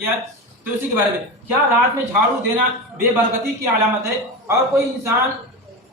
کیا ہے تو اسی کے بارے میں کیا رات میں جھاڑو دینا بے برکتی کی علامت ہے؟ اور کوئی انسان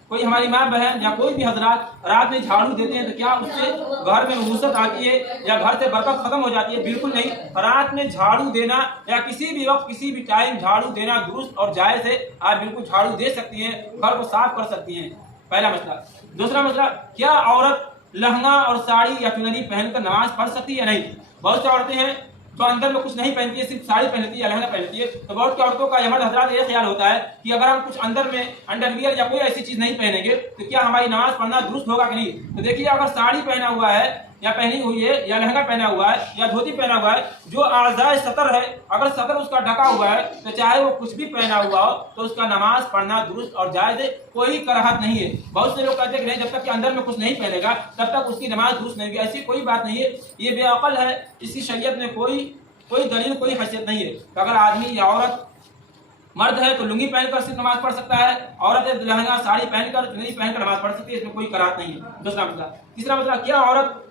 کوئی ہماری ماں بہن یا کوئی بھی حضرات رات میں جھاڑو دیتے ہیں تو کیا اس سے گھر میں نحوست آتی ہے یا گھر سے برکت ختم ہو جاتی ہے؟ بالکل نہیں۔ رات میں جھاڑو دینا یا کسی بھی وقت کسی بھی ٹائم جھاڑو دینا درست اور جائز ہے۔ آپ بالکل جھاڑو دے سکتی ہیں، گھر کو صاف کر سکتی ہیں، پہلا مسئلہ۔ دوسرا مسئلہ، کیا عورت لہنگا اور ساڑی یا چنری پہن کر نماز پڑھ سکتی ہے یا نہیں؟ بہت سی عورتیں ہیں جو اندر میں کچھ نہیں پہنتی ہے، صرف ساڑی پہنتی ہے یا لہنگا پہنتی ہے، تو بہت سی عورتوں کا مرد حضرات یہ خیال ہوتا ہے کہ اگر ہم کچھ اندر میں انڈر ویئر یا کوئی ایسی چیز نہیں پہنیں گے تو کیا ہماری نماز پڑھنا درست ہوگا کہ نہیں؟ تو دیکھیے، اگر ساڑی پہنا ہوا ہے یا پہنی ہوئی ہے یا لہنگا پہنا ہوا ہے یا دھوتی پہنا ہوا ہے، جو اعضائے سطر ہے، اگر سطر اس کا ڈھکا ہوا ہے تو چاہے وہ کچھ بھی پہنا ہوا ہو تو اس کا نماز پڑھنا درست اور جائز ہے، کوئی کراہت نہیں ہے۔ بہت سے لوگ کہتے ہیں کہ نہیں، جب تک کہ اندر میں کچھ نہیں پہنے گا تب تک اس کی نماز درست نہیں ہوگی۔ ایسی کوئی بات نہیں ہے، یہ بے عقل ہے، اس کی شریعت میں کوئی دلیل، کوئی حیثیت نہیں ہے کہ اگر آدمی یا عورت مرد ہے تو لنگی پہن کر صرف نماز پڑھ سکتا ہے، عورت ہے لہنگا ساڑی پہن کر چنری پہن کر نماز پڑھ سکتی ہے، اس میں کوئی کراہت نہیں ہے۔ دوسرا مسئلہ۔ تیسرا مسئلہ، کیا عورت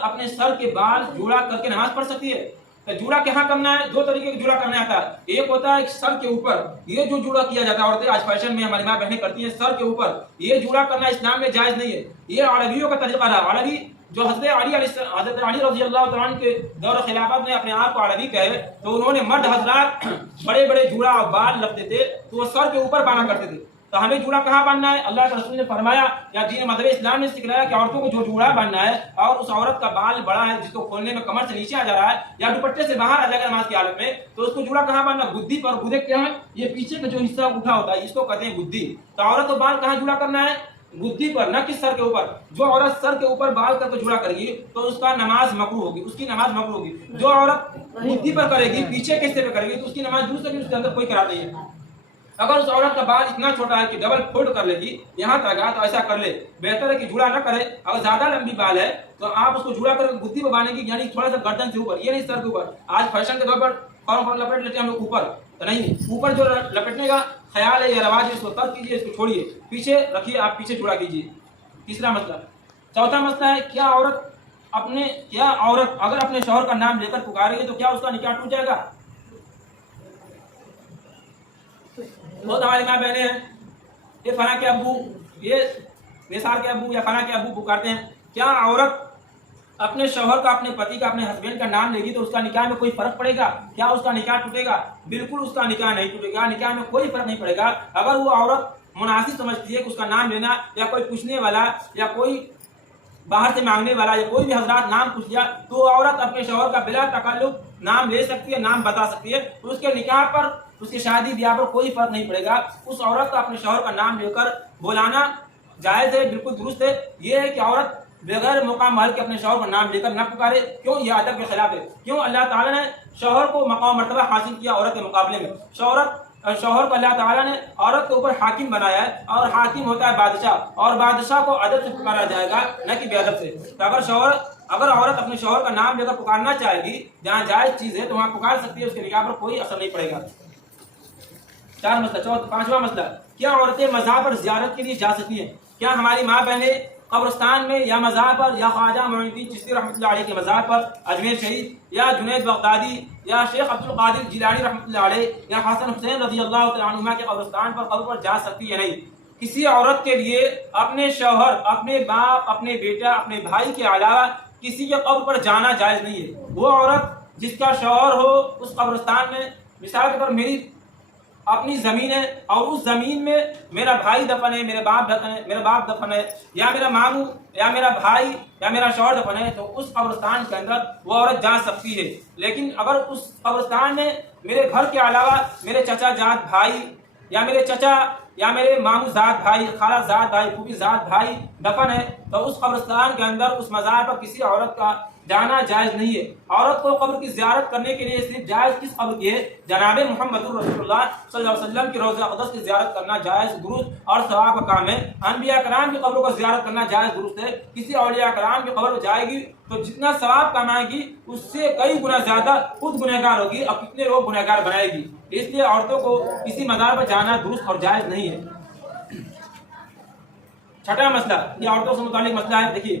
اپنے سر کے بال جوڑا کر کے نماز پڑھ سکتی ہے؟ تو جوڑا کہاں کرنا ہے؟ دو طریقے کا جوڑا کرنا آتا ہے۔ ایک ہوتا ہے سر کے اوپر، یہ جو جوڑا کیا جاتا ہے، عورتیں آج فیشن میں ہماری ماں بہنیں کرتی ہیں سر کے اوپر، یہ جوڑا کرنا اسلام میں جائز نہیں ہے، یہ عربیوں کا طریقہ رہا۔ عربی جو حضرت علی رضی اللہ تعالیٰ عنہ کے دور خلافت میں اپنے آپ کو عربی کہے تو انہوں نے مرد حضرات بڑے بڑے جوڑا اور بال رکھتے تھے تو وہ سر کے اوپر باندھا کرتے تھے۔ تو ہمیں جوڑا کہاں باندھنا ہے؟ اللہ کے رسول نے فرمایا یا دین مذہب اسلام نے سکھلایا کہ عورتوں کو جو جوڑا باندھنا ہے اور اس عورت کا بال بڑا ہے جس کو کھولنے میں کمر سے نیچے آ جا رہا ہے یا دوپٹے سے باہر آ جائے گا نماز کی حالت میں، تو اس کو جوڑا کہاں باندھنا؟ گدی پر۔ گدے کیا ہے؟ یہ پیچھے کا جو حصہ اٹھا ہوتا ہے اس کو کہتے ہیں گدی۔ تو عورت کو بال کہاں جوڑا کرنا ہے؟ گدی پر، نہ کہ سر کے اوپر۔ جو عورت سر کے اوپر بال کر کے جوڑا کرے گی تو اس کا نماز مکروہ ہوگی، اس کی نماز مکروہ ہوگی۔ جو عورت گدی پر کرے گی، پیچھے کے حصے پہ کرے گی تو اس کی نماز درست ہے، اس کے اندر کوئی قرار نہیں ہے۔ اگر اس عورت کا بال اتنا چھوٹا ہے کہ ڈبل فولڈ کر لے گی یہاں تک تو ایسا کر لے، بہتر ہے کہ جوڑا نہ کرے۔ اگر زیادہ لمبی بال ہے تو آپ اس کو جوڑا کر گدی پہ باندھیں گی، یعنی تھوڑا سا گردن سے اوپر، یہ نہیں سر کے اوپر۔ آج فیشن کے طور پر فوراً لپیٹ لیتے ہیں ہم لوگ اوپر، تو نہیں، اوپر جو لپٹنے کا خیال ہے یا رواج ہے اس کو ترک کیجیے، اس کو چھوڑیے، پیچھے رکھیے، آپ پیچھے جوڑا کیجیے۔ تیسرا مسئلہ۔ چوتھا مسئلہ ہے، کیا عورت اگر اپنے شوہر کا نام لے کر پکارے گی تو کیا اس کا نکاح ٹوٹ جائے گا؟ بہت ہماری ماں بہنیں ہیں، یہ فلاں کے ابو، یہ نثار کے ابو یا فلاں کے ابو پکارتے ہیں، کیا عورت اپنے شوہر کا، اپنے پتی کا، اپنے ہسبینڈ کا نام لے گی تو اس کا نکاح میں کوئی فرق پڑے گا؟ کیا اس کا نکاح ٹوٹے گا؟ بالکل اس کا نکاح نہیں ٹوٹے گا، نکاح میں کوئی فرق نہیں پڑے گا۔ اگر وہ عورت مناسب سمجھتی ہے کہ اس کا نام لینا یا کوئی پوچھنے والا یا کوئی باہر سے مانگنے والا یا کوئی بھی حضرات نام پوچھ لیا تو عورت اپنے شوہر کا بلا تکلف نام لے سکتی ہے، نام بتا سکتی ہے، تو اس کے نکاح پر، اس کی شادی بیاہ پر کوئی فرق نہیں پڑے گا۔ اس عورت کا اپنے شوہر کا نام لے کر بلانا جائز ہے، بالکل درست ہے۔ یہ ہے کہ عورت بغیر مقام محل کے اپنے شوہر کا نام لے کر نہ پکارے، کیوں؟ یہ ادب کے خلاف ہے۔ کیوں؟ اللہ تعالیٰ نے شوہر کو مقام مرتبہ حاصل کیا عورت کے مقابلے میں۔ شوہر کو اللہ تعالیٰ نے عورت کے اوپر حاکم بنایا ہے، اور حاکم ہوتا ہے بادشاہ، اور بادشاہ کو ادب سے پکارا جائے گا، نہ کہ بے ادب سے۔ تو اگر عورت اپنے شوہر کا نام لے کر پکارنا چاہے گی، جہاں جائز چیز ہے تو وہاں پکار سکتی ہے، اس کے نکاح پر کوئی اثر نہیں پڑے گا۔ پانچواں مسئلہ، کیا عورتیں مزار پر زیارت کے لیے جا سکتی ہیں؟ کیا ہماری ماں بہنیں قبرستان میں یا مزار پر یا خواجہ معین الدین چشتی رحمۃ اللہ علیہ کے مزار پر، اجمیر شریف یا جنید بغدادی یا شیخ عبد القادر جیلانی رحمۃ اللہ علیہ یا حسن حسین رضی اللہ تعالیٰ عنہما کے قبرستان پر قبر پر جا سکتی ہے؟ نہیں۔ کسی عورت کے لیے اپنے شوہر، اپنے باپ، اپنے بیٹا، اپنے بھائی کے علاوہ کسی کے قبر پر جانا جائز نہیں ہے۔ وہ عورت جس کا شوہر ہو اس قبرستان میں، مثال کے طور پر میری اپنی زمین ہے اور اس زمین میں میرا بھائی دفن ہے، میرا باپ دفن ہے، یا میرا ماموں یا میرا بھائی یا میرا شوہر دفن ہے، تو اس قبرستان کے اندر وہ عورت جا سکتی ہے۔ لیکن اگر اس قبرستان میں میرے گھر کے علاوہ میرے چچا جات بھائی یا میرے چچا یا میرے ماموں ذات بھائی، خالہ ذات بھائی، پھوپھی ذات بھائی دفن ہے تو اس قبرستان کے اندر، اس مزار پر کسی عورت کا جانا جائز نہیں ہے۔ عورت کو قبر کی زیارت کرنے کے لیے صرف جائز کس قبر کی ہے؟ جناب محمد رسول اللہ صلی اللہ علیہ وسلم کی روضہ اقدس کی زیارت کرنا جائز، درست اور ثواب کا کام ہے۔ انبیاء کرام کی قبروں کو زیارت کرنا جائز، درست ہے۔ کسی اولیاء کرام کی قبر جائے گی تو جتنا ثواب کمائے گی اس سے کئی گنا زیادہ خود گنہگار ہوگی اور کتنے لوگ گنہگار بنائے گی۔ اس لیے عورتوں کو کسی مزار پر جانا درست اور جائز نہیں ہے۔ چھٹا مسئلہ، یہ عورتوں سے متعلق مسئلہ ہے، دیکھیے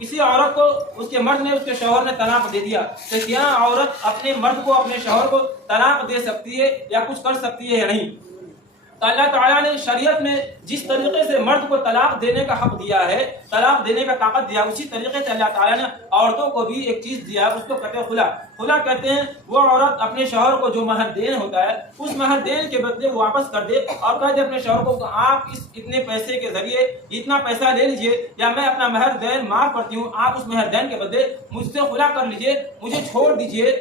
کسی عورت کو اس کے مرد نے، اس کے شوہر نے طلاق دے دیا، تو کیا عورت اپنے مرد کو، اپنے شوہر کو طلاق دے سکتی ہے یا کچھ کر سکتی ہے یا نہیں؟ تو اللہ تعالیٰ نے شریعت میں جس طریقے سے مرد کو طلاق دینے کا حق دیا ہے، طلاق دینے کا طاقت دیا، اسی طریقے سے اللہ تعالیٰ نے عورتوں کو بھی ایک چیز دیا ہے، اس کو کہتے ہیں خلا۔ خلا کہتے ہیں وہ عورت اپنے شوہر کو جو مہر دین ہوتا ہے، اس مہر دین کے بدلے وہ واپس کر دے اور کہہ دے اپنے شوہر کو کہ آپ اس اتنے پیسے کے ذریعے اتنا پیسہ لے لیجئے، یا میں اپنا مہر دین معاف کرتی ہوں، آپ اس مہر دین کے بدلے مجھ سے خلا کر لیجئے، مجھے چھوڑ دیجئے،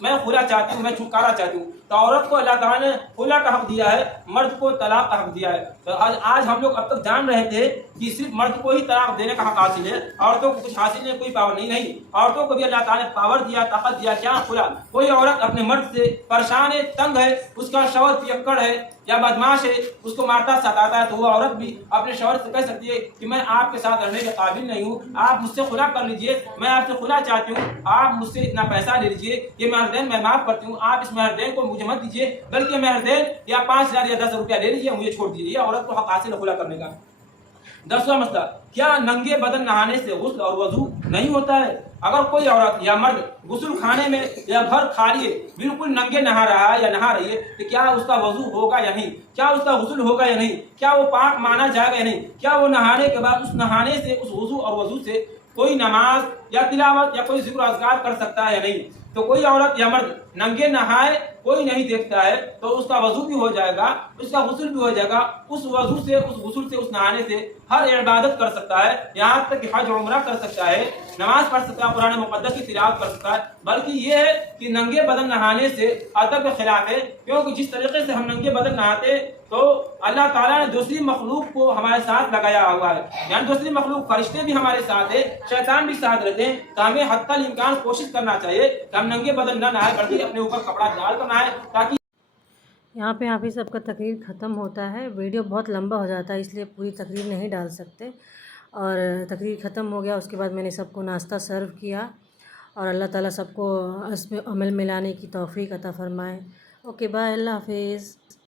میں خلا چاہتی ہوں، میں چھٹکارا چاہتی ہوں۔ تو عورت کو اللہ تعالیٰ نے خلا کا حق دیا ہے، مرد کو طلاق کا حق دیا ہے۔ تو آج ہم لوگ اب تک جان رہے تھے کہ صرف مرد کو ہی طلاق دینے کا حق حاصل ہے، عورتوں کو کچھ حاصل نہیں، کوئی پاور نہیں۔ عورتوں کو بھی اللہ تعالیٰ نے پاور دیا، طاقت دیا، کیا خلا۔ کوئی عورت اپنے مرد سے پریشان ہے، تنگ ہے، اس کا شوہر پیکڑ ہے یا بدماش ہے، اس کو مارتا ستاتا ہے، تو وہ عورت بھی اپنے شوہر سے کہہ سکتی ہے کہ میں آپ کے ساتھ رہنے کے قابل نہیں ہوں، آپ مجھ سے خلا کر لیجئے، میں آپ سے خلا چاہتی ہوں، آپ مجھ سے اتنا پیسہ لے لیجئے، یہ مہر دین میں معاف کرتی ہوں، آپ اس مہر دین کو مجھے مت دیجئے، بلکہ مہر دین یا 5,000 یا 10 روپیہ لے لیجئے، مجھے چھوڑ دیجئے۔ یہ عورت کو حق حاصل ہے خلا کرنے کا۔ 10واں مسئلہ، کیا ننگے بدن نہانے سے غسل اور وضو نہیں ہوتا ہے؟ اگر کوئی عورت یا مرد غسل خانے میں یا گھر خالی ہے، بالکل ننگے نہا رہا ہے یا نہا رہی ہے، تو کیا اس کا وضو ہوگا یا نہیں؟ کیا اس کا غسل ہوگا یا نہیں؟ کیا وہ پاک مانا جائے گا یا نہیں؟ کیا وہ نہانے کے بعد اس نہانے سے، اس وضو اور وضو سے کوئی نماز یا تلاوت یا کوئی ذکر و اذکار کر سکتا ہے یا نہیں؟ تو کوئی عورت یا مرد ننگے نہائے، کوئی نہیں دیکھتا ہے، تو اس کا وضو بھی ہو جائے گا، اس کا غسل بھی ہو جائے گا، اس وضو سے، اس غسل سے، اس نہانے سے ہر عبادت کر سکتا ہے، یہاں تک کہ حج عمرہ کر سکتا ہے، نماز پڑھ سکتا ہے، قرآن مقدس کی تلاوت کر سکتا ہے۔ بلکہ یہ ہے کہ ننگے بدن نہانے سے ادب کے خلاف ہے، کیونکہ جس طریقے سے ہم ننگے بدن نہاتے تو اللہ تعالیٰ نے دوسری مخلوق کو ہمارے ساتھ لگایا ہوا ہے، یعنی دوسری مخلوق فرشتے بھی ہمارے ساتھ ہے، شیطان بھی ساتھ رہتے ہیں، تو ہمیں حتی الامکان کوشش کرنا چاہیے کہ ہم ننگے بدن نہ نہائے، بلکہ اپنے اوپر کپڑا ڈال کر نہائے، تاکہ یہاں پہ حافظ صاحب کا تقریر ختم ہوتا ہے۔ ویڈیو بہت لمبا ہو جاتا ہے، اس لیے پوری تقریر نہیں ڈال سکتے، اور تقریر ختم ہو گیا، اس کے بعد میں نے سب کو ناشتہ سرو کیا، اور اللہ تعالیٰ سب کو اس پہ عمل میں لانے کی توفیق عطا فرمائے۔ اوکے بائے، اللہ حافظ۔